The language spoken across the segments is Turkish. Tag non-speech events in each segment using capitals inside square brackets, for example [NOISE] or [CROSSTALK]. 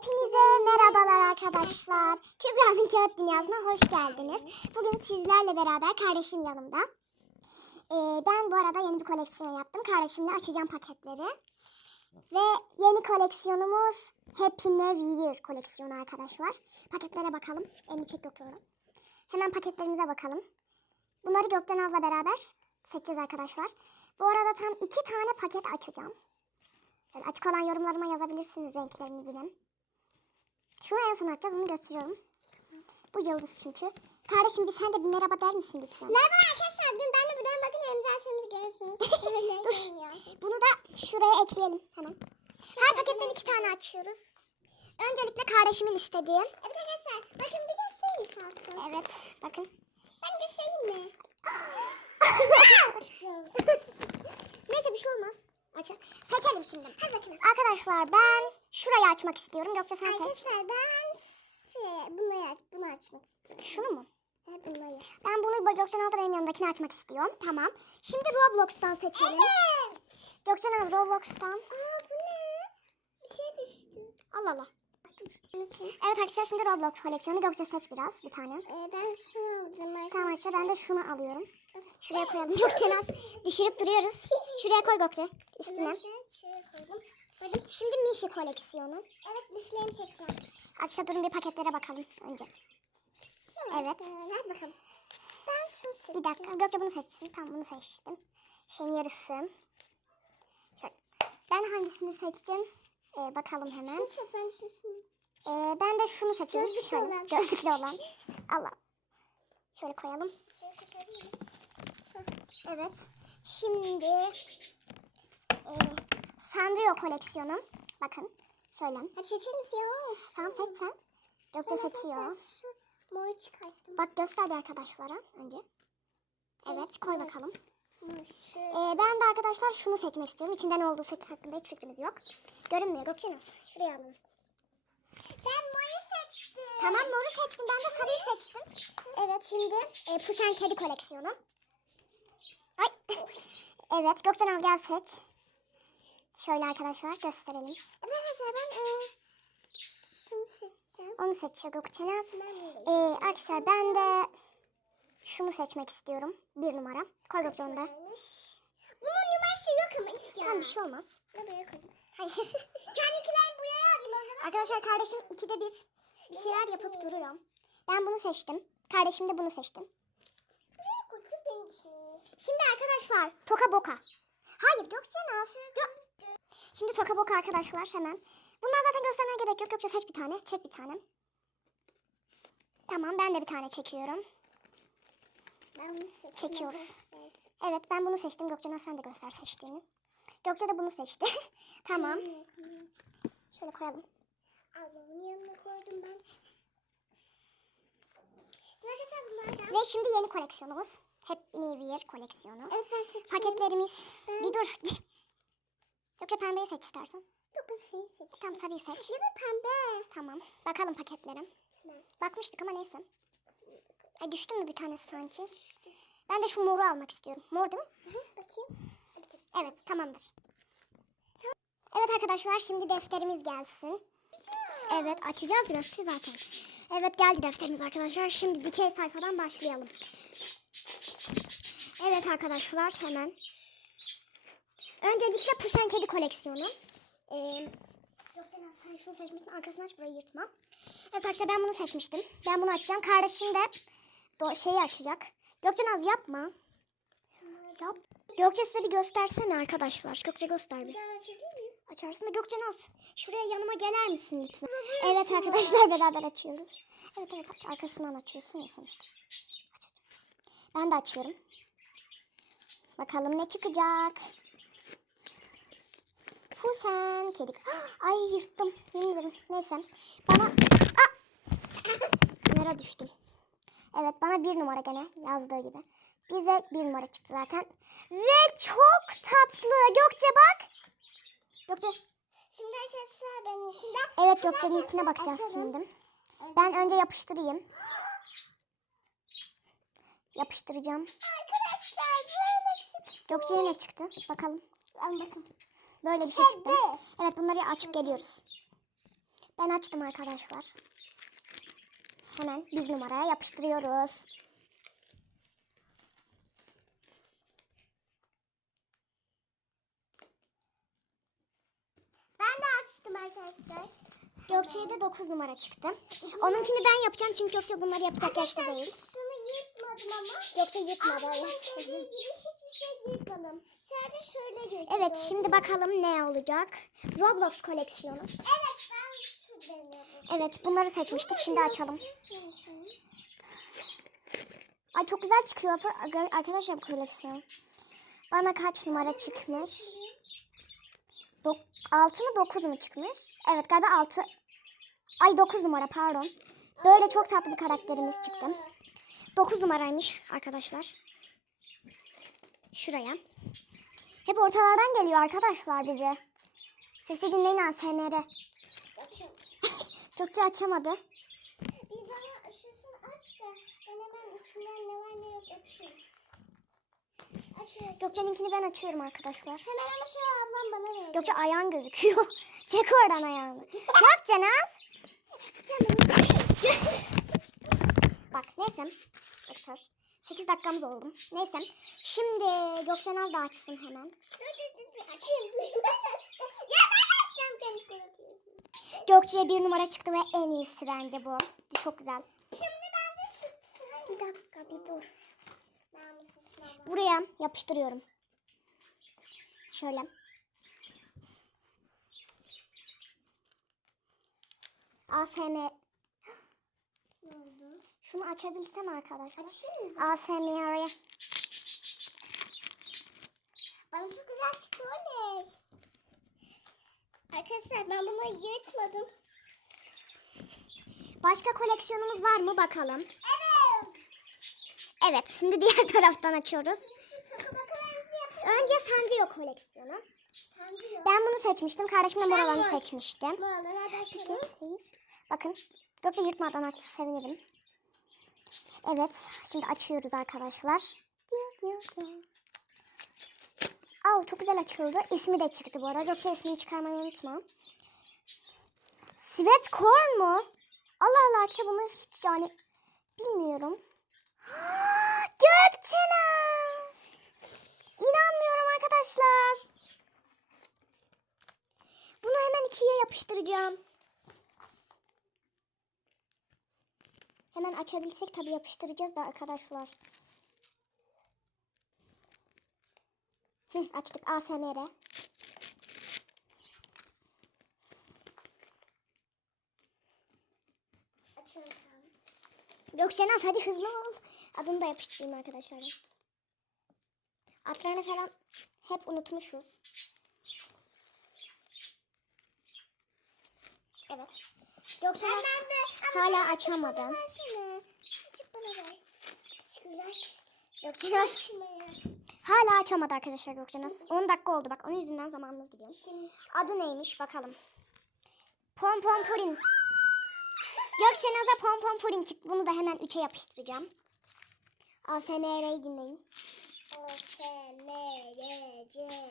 Hepinize merhabalar arkadaşlar. Kübra'nın Kağıt Dünyası'na hoş geldiniz. Bugün sizlerle beraber kardeşim yanımda. Ee, ben bu arada yeni bir koleksiyon yaptım. Kardeşimle açacağım paketleri. Ve yeni koleksiyonumuz Happy New Year koleksiyonu arkadaşlar. Paketlere bakalım. Elini çek doktorum. Hemen paketlerimize bakalım. Bunları Gökten Az'la beraber seçeceğiz arkadaşlar. Bu arada tam iki tane paket açacağım. Şöyle açık olan yorumlarıma yazabilirsiniz renklerini yine. Şunu en son açacağız. Bunu gösteriyorum. Bu yıldız çünkü. Kardeşim bir sen de bir merhaba der misin lütfen? Merhaba arkadaşlar. Dün ben de buradan bakın elinize açtığımızı görüyorsunuz. [LAUGHS] Dur. Bunu da şuraya ekleyelim hemen. Her paketten iki tane açıyoruz. Öncelikle kardeşimin istediği. Evet arkadaşlar. Bakın bir göstereyim şarkı. Evet bakın. Ben göstereyim mi? [LAUGHS] Neyse bir şey olmaz. Aç Seçelim şimdi. Hadi bakalım. Arkadaşlar ben şurayı açmak istiyorum. Gökçe sen seç. Arkadaşlar ben şey, bunları, aç, bunu açmak istiyorum. Şunu mu? Evet bunları. Ben bunu Gökçen Azra benim yanındakini açmak istiyorum. Tamam. Şimdi Roblox'tan seçelim. Evet. Gökçen Az Roblox'tan. Aa bu ne? Bir şey düştü. Allah Allah. Evet arkadaşlar şimdi Roblox koleksiyonu. Gökçe seç biraz bir tane. Ee, ben şunu aldım arkadaşlar. Tamam arkadaşlar ben de şunu alıyorum. Şuraya koyalım. [LAUGHS] Gökçe az düşürüp duruyoruz. Şuraya koy Gökçe. Üstüne. Şöyle koydum. Koydum. Şimdi Mihi koleksiyonu. Evet mislerimi çekeceğim. Arkadaşlar durun bir paketlere bakalım önce. Evet. Hadi bakalım. Ben şunu seçeceğim. Bir dakika. Gökçe bunu seçtim. Tamam bunu seçtim. Şeyin yarısı. Şöyle. Ben hangisini seçeceğim? Ee, bakalım hemen. Ben şunu. Ee, ben de şunu seçiyorum. Gözlüklü Şöyle, olan. Gözlüklü olan. Allah. Şöyle koyalım. Evet. Şimdi e, Sanrio koleksiyonu. Bakın. Şöyle. Hadi seçelim siyah. Sen seç sen. Gökçe seçiyor. Moru çıkarttım. Bak göster bir arkadaşlara önce. Evet koy bakalım. Ee, ben de arkadaşlar şunu seçmek istiyorum. İçinde ne olduğu hakkında hiç fikrimiz yok. Görünmüyor Gökçe nasıl? Şuraya alalım. Ben moru seçtim. Tamam moru seçtim. Ben de sarıyı seçtim. Evet şimdi e, Pusen Kedi koleksiyonu. Ay. [LAUGHS] evet Gökçen al gel seç. Şöyle arkadaşlar gösterelim. Evet arkadaşlar ben e, şunu seçeceğim. Onu seçiyor Gökçen Az. Ee, arkadaşlar ben de şunu seçmek istiyorum. Bir numara. Koy Gökçe onu da. Yanlış. Bunun numarası yok ama istiyorum. Tamam bir şey olmaz. Buraya koydum. Hayır. Kendikiler buraya. Arkadaşlar kardeşim ikide bir bir şeyler yapıp duruyor. Ben bunu seçtim. Kardeşim de bunu seçtim. Şimdi arkadaşlar Toka Boka. Hayır Gökçe Naz. Gö- Şimdi Toka Boka arkadaşlar hemen. Bundan zaten göstermeye gerek yok. Gökçe seç bir tane. Çek bir tane. Tamam ben de bir tane çekiyorum. Ben bunu seçtim. Çekiyoruz. Evet ben bunu seçtim. Gökçe sen de göster seçtiğini. Gökçe de bunu seçti. [LAUGHS] tamam. Şöyle koyalım. Ablamın yanına koydum ben. Ve şimdi yeni koleksiyonumuz. Happy New Year koleksiyonu. Evet ben seçeyim. Paketlerimiz. Ben- Bir dur. [LAUGHS] Gökçe pembeyi seç istersen. Yok ben şeyi seçeyim. Tam sarıyı seç. Ya da pembe. Tamam. Bakalım paketlere. Tamam. Bakmıştık ama neyse. Ay düştü mü bir tanesi sanki? Ben de şu moru almak istiyorum. Mor değil mi? Hı hı, Bakayım. Evet. Evet tamamdır. Evet arkadaşlar şimdi defterimiz gelsin. Evet açacağız Röşti zaten. Evet geldi defterimiz arkadaşlar. Şimdi dikey sayfadan başlayalım. Evet arkadaşlar hemen. Öncelikle Pusen Kedi koleksiyonu. Ee, yok canım sen şunu seçmişsin arkasını aç burayı yırtma. Evet arkadaşlar ben bunu seçmiştim. Ben bunu açacağım. Kardeşim de şeyi açacak. Gökçenaz yapma. Yap. Gökçe size bir göstersene arkadaşlar. Gökçe göster bir. Açarsın da Gökçenaz. Şuraya yanıma geler misin lütfen? Evet arkadaşlar beraber açıyoruz. Evet evet aç. Arkasından açıyorsun ya sonuçta. Aç, aç. Ben de açıyorum. Bakalım ne çıkacak. Pusen kedi. [GASPS] Ay yırttım. Yemin ederim. Neyse. Bana... Aa! Kamera düştü. Evet bana bir numara gene yazdığı gibi. Bize bir numara çıktı zaten. Ve çok tatlı. Gökçe bak. Gökçe. Şimdi arkadaşlar ben içinden. Evet Gökçe'nin içine bakacağız Açalım. şimdi. Ben önce yapıştırayım. Yapıştıracağım. Arkadaşlar böyle çıktı. Gökçe'ye ne çıktı? Bakalım. Al bakın. Böyle bir şey çıktı. Evet bunları açıp geliyoruz. Ben açtım arkadaşlar. Hemen bir numaraya yapıştırıyoruz. Açtım arkadaşlar. Gökçe'ye de 9 numara çıktı. Onunkini ben yapacağım çünkü Gökçe bunları yapacak yaşta değil. şunu yırtmadım ama. Gökçe yırtmadı. Ama hiçbir şey yırtmadım. Sadece şöyle götürdüm. Evet şimdi bakalım ne olacak. Roblox koleksiyonu. Evet ben şu deniyorum. Evet bunları seçmiştik. Şimdi açalım. Ay çok güzel çıkıyor Ar- arkadaşlar bu koleksiyon. Bana kaç numara çıkmış? 6 mı 9 mu çıkmış? Evet galiba 6. Ay 9 numara pardon. Böyle çok tatlı bir karakterimiz çıktı. 9 numaraymış arkadaşlar. Şuraya. Hep ortalardan geliyor arkadaşlar bize. Sesi dinleyin. Açıyorum. Gökçe açamadı. Bir bana şusunu aç da ben hemen içinden ne var ne yok açayım. Açıyorsun. Gökçe'ninkini ben açıyorum arkadaşlar. Hemen ama şöyle ablam bana verecek. Gökçe ayağın gözüküyor. [LAUGHS] Çek oradan ayağını. Yok Cenaz. [LAUGHS] Bak neyse. Arkadaşlar 8 dakikamız oldu. Neyse. Şimdi Gökçenaz da açsın hemen. Gökçe'ye bir numara çıktı ve en iyisi bence bu. Çok güzel. Şimdi ben de Bir dakika bir dur. Buraya yapıştırıyorum. Şöyle. ASM. Ne? Şunu açabilsem arkadaşlar. Açayım mı? ASMR'e. Bana çok güzel çıktı oley. Arkadaşlar ben bunu yırtmadım. Başka koleksiyonumuz var mı bakalım. Evet. Evet şimdi diğer [LAUGHS] taraftan açıyoruz. Önce Sanrio koleksiyonu. Ben bunu seçmiştim. Kardeşim de Sen moralanı var. seçmişti. Buraları hadi açalım. Bakın. Gökçe yırtmadan aç sevinirim. Evet. Şimdi açıyoruz arkadaşlar. Aa, çok güzel açıldı. İsmi de çıktı bu arada. Gökçe ismini çıkarmayı unutma. Sweat Corn mu? Allah Allah Akça bunu hiç yani bilmiyorum. Gökçenaz! İnanmıyorum arkadaşlar. Bunu hemen ikiye yapıştıracağım. Hemen açabilsek tabii yapıştıracağız da arkadaşlar. Hı, açtık ASMR. Açıyorum. Gökçenaz hadi hızlı ol. Adını da yapıştırayım arkadaşlar. Adlarını falan hep unutmuşuz. Evet. Gökçenaz hala açamadı. Versene. Azıcık bana ver. Teşekkürler. Gökçenaz hala açamadı arkadaşlar Gökçenaz. 10 dakika oldu bak onun yüzünden zamanımız gidiyor. Adı neymiş bakalım. Pom pom purin. Gökçenaz'a pom pom purin çıktı. Bunu da hemen 3'e yapıştıracağım. ASMR'yi dinleyin.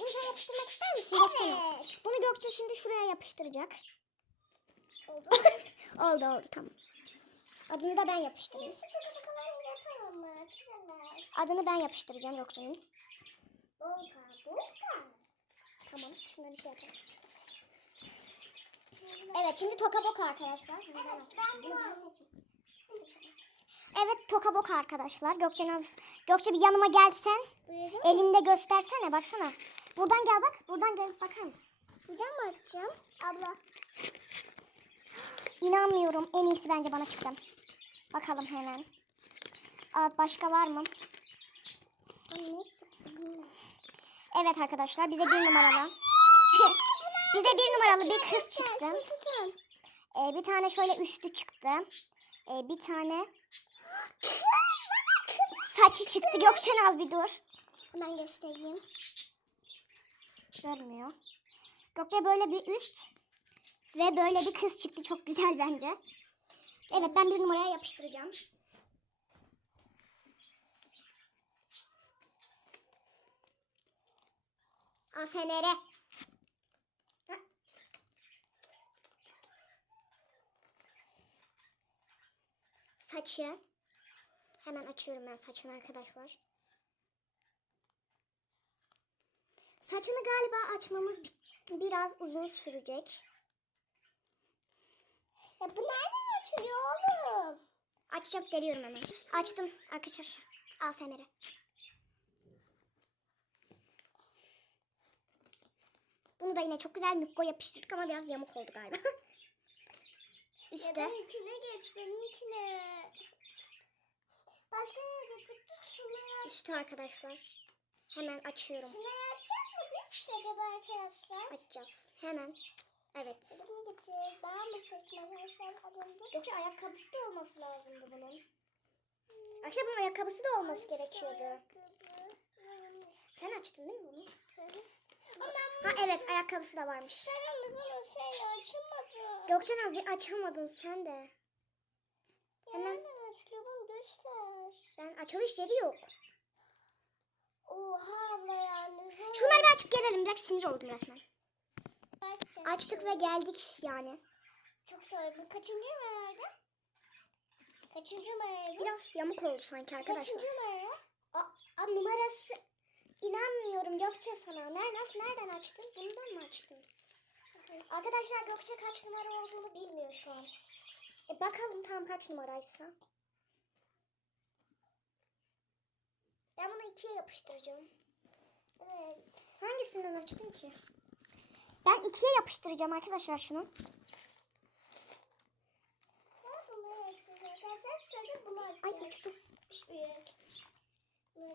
Bunu sen yapıştırmak ister misin Gökçenaz? Bunu Gökçe şimdi şuraya yapıştıracak. Oldu. [LAUGHS] oldu oldu tamam. Adını da ben yapıştırayım. Adını ben yapıştıracağım Gökçe'nin. Tamam şunları şey yapalım. Evet şimdi toka boka arkadaşlar. Evet ben. Evet toka arkadaşlar. Gökçenaz, Gökçe bir yanıma gelsen. Elinde göstersene baksana. Buradan gel bak. Buradan gel bakar mısın? Buradan mı açacağım? Abla. İnanmıyorum. En iyisi bence bana çıktı. Bakalım hemen. Aa, başka var mı? Evet arkadaşlar bize bir numaralı. [LAUGHS] [LAUGHS] bize bir numaralı bir kız çıktı. Ee, bir tane şöyle üstü çıktı. Ee, bir tane saçı çıktı. Gökçenaz bir dur. Hemen göstereyim. Görmüyor. Gökçe böyle bir üst ve böyle bir kız çıktı. Çok güzel bence. Evet ben bir numaraya yapıştıracağım. ASMR. Saçı. Hemen açıyorum ben saçını arkadaşlar. Saçını galiba açmamız bi- biraz uzun sürecek. Ya bu nereden açılıyor oğlum? Açacağım geliyorum hemen. Açtım arkadaşlar. Al Semer'i. Bunu da yine çok güzel mükko yapıştırdık ama biraz yamuk oldu galiba. [LAUGHS] Ya Üste. benimkine geç benimkine. Başka yere getirdik şunları Üstü arkadaşlar. Hemen açıyorum. Şunları yapacak mı biz acaba arkadaşlar? Açacağız. Hemen. Evet. Bunu gideceğiz. Ben mi arkadaşlar adamda? Yoksa ayakkabısı da olması lazımdı bunun. Akşam bunun ayakkabısı da olması gerekiyordu. Sen açtın değil mi bunu? Ama Ha evet ayakkabısı da varmış. ben bunu şey açamadım. Gökçen az bir açamadın sen de. Hemen. Açılıyor bunu göster. Ben açılış yeri yok. Oha abla yani. zor. Şunları bir açıp gelelim. Biraz sinir oldum resmen. Açtık ve geldik yani. Çok zor. Bu kaçıncı merhaba? Kaçıncı merhaba? Biraz yamuk oldu sanki arkadaşlar. Kaçıncı merhaba? Aa, aa, numarası. İnanmıyorum Gökçe sana. Nereden, nereden açtın? Bundan mı açtın? Arkadaşlar Gökçe kaç numara olduğunu bilmiyor şu an. E bakalım tam kaç numaraysa. Ben bunu ikiye yapıştıracağım. Evet. Hangisinden açtın ki? Ben ikiye yapıştıracağım arkadaşlar şunu. Ay uçtu.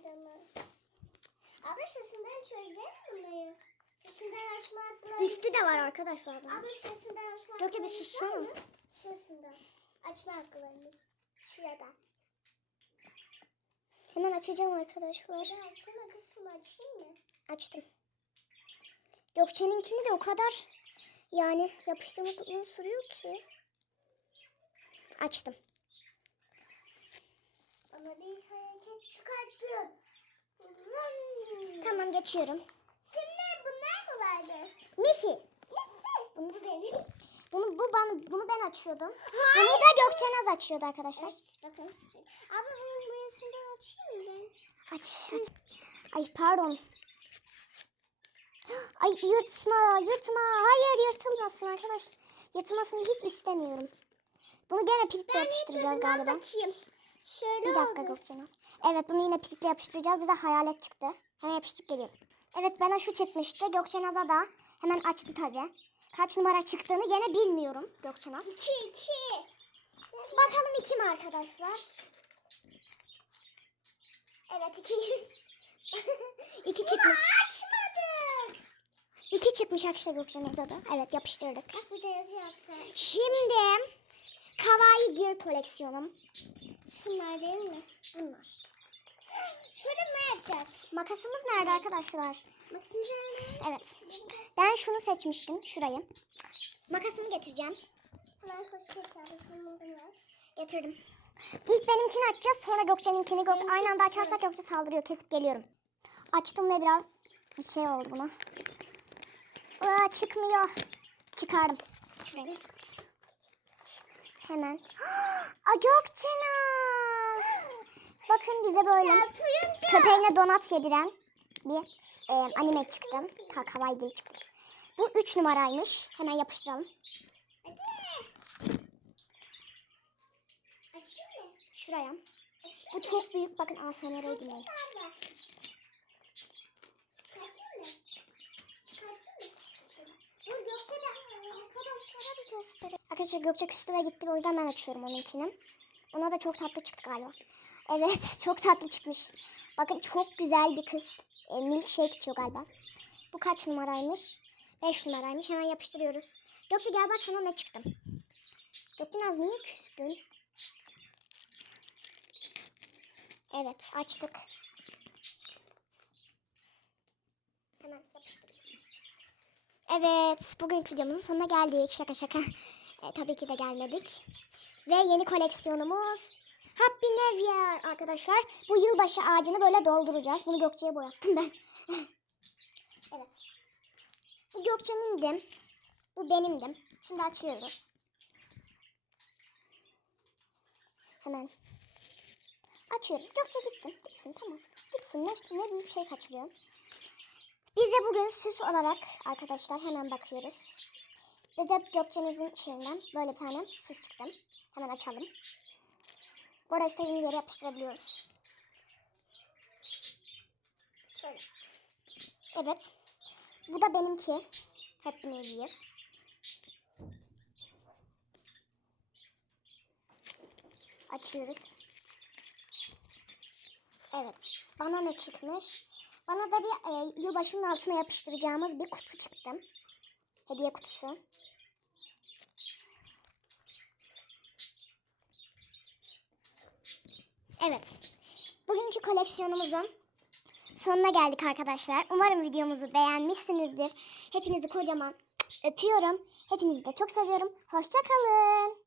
Ben? Abla şurasından söyleyeceğim bunları. Şurasından. Üstü de var arkadaşlar bunun. Abla şurasından açma Gökçe bir sussana. Şurasından. Açma hakkılarımız. Şurada. Hemen açacağım arkadaşlar. Ben açsana kızım açayım mı? Açtım. Gökçe'ninkini de o kadar yani yapıştırmak uzun sürüyor ki. Açtım. Ama bir hareket çıkarttın. Tamam geçiyorum. Şimdi bunlar mı vardı? Mifi. Nasıl? Bunu, Bu benim. bunu, bu ben, bunu ben açıyordum. Bunu da Gökçenaz açıyordu arkadaşlar. Evet, bakın. Abla bunun burasından açayım mı ben? Aç, aç. Ay pardon. Ay yırtma, yırtma. Hayır yırtılmasın arkadaşlar. Yırtılmasını hiç istemiyorum. Bunu gene pilitle yapıştıracağız galiba. bakayım. Şöyle Bir dakika. Gökçenaz. Evet bunu yine pilitle yapıştıracağız. Bize hayalet çıktı. Hemen yapıştırıp geliyorum. Evet bana şu çıkmıştı. Gökçenaz'a da hemen açtı tabii. Kaç numara çıktığını gene bilmiyorum Gökçenaz. İki, iki. Bakalım iki mi arkadaşlar? Evet iki. [LAUGHS] iki çıkmış. Açmadık. İki çıkmış arkadaşlar Gökçenaz'a da. Evet yapıştırdık. Şimdi Kawaii Gear koleksiyonum. Şunlar değil mi? Bunlar. Şöyle ne yapacağız? Makasımız nerede arkadaşlar? Bakın şöyle. Evet. Ben şunu seçmiştim. Şurayı. Makasımı getireceğim. Hemen koş. Getirdim. İlk benimkini açacağız. Sonra Gökçe'ninkini. Gök aynı anda açarsak Gökçe saldırıyor. Kesip geliyorum. Açtım ve biraz bir şey oldu buna. Aa, çıkmıyor. Çıkardım. Şuraya. Hemen. [GASPS] Aa, Gökçenaz. [GASPS] Bakın bize böyle köpeğine donat yediren bir e, anime çıktı. Ta kawaii gibi çıkmış. Bu 3 numaraymış. Hemen yapıştıralım. Hadi. Açayım mı? Şuraya. Bu çok büyük. Bakın ASMR'e dinleyin. Abla. Kaçayım mı? Çıkartayım mı? Dur Gökçe de göstereyim. Arkadaşlar Gökçe küstü ve gitti. O yüzden ben açıyorum onunkini. Ona da çok tatlı çıktı galiba. [LAUGHS] Evet çok tatlı çıkmış. Bakın çok güzel bir kız. E, milkshake içiyor galiba. Bu kaç numaraymış? 5 numaraymış. Hemen yapıştırıyoruz. Gökçe gel bak sana ne çıktı. Gökçe Naz niye küstün? Evet açtık. Hemen yapıştırıyoruz. Evet, bugünkü videomuzun sonuna geldik. Şaka şaka. [LAUGHS] E, tabii ki de gelmedik. Ve yeni koleksiyonumuz Happy New Year arkadaşlar. Bu yılbaşı ağacını böyle dolduracağız. Bunu Gökçe'ye boyattım ben. [LAUGHS] evet. Bu Gökçe'nindim. Bu benimdim. Şimdi açıyoruz. Hemen açıyorum. Gökçe gittim. Gitsin tamam. Gitsin. Ne, ne büyük şey kaçırıyorum. Bize bugün süs olarak arkadaşlar hemen bakıyoruz. Recep Gökçe'nizin şeyinden böyle bir tane süs çıktı. Hemen açalım. Bu arada istediğiniz yere yapıştırabiliyoruz. Şöyle. Evet. Bu da benimki. Happy New. Açıyoruz. Evet. Bana ne çıkmış? Bana da bir e, yılbaşının altına yapıştıracağımız bir kutu çıktı. Hediye kutusu. Evet. Bugünkü koleksiyonumuzun sonuna geldik arkadaşlar. Umarım videomuzu beğenmişsinizdir. Hepinizi kocaman öpüyorum. Hepinizi de çok seviyorum. Hoşçakalın.